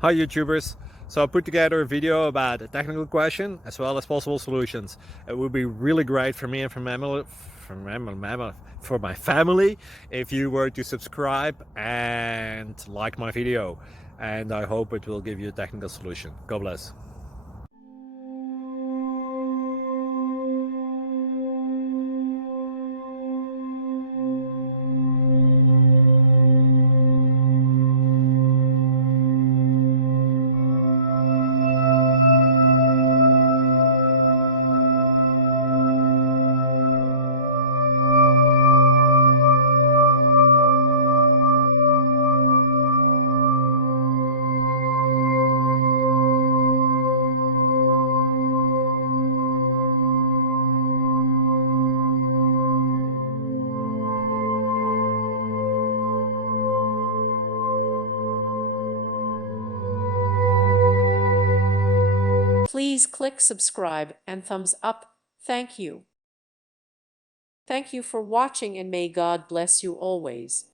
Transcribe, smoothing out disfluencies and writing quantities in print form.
Hi YouTubers! So I put together a video about a technical question as well as possible solutions. It would be really great for me and for my family if you were to subscribe and like my video. And I hope it will give you a technical solution. God bless. Please click subscribe and thumbs up. Thank you. Thank you for watching and may God bless you always.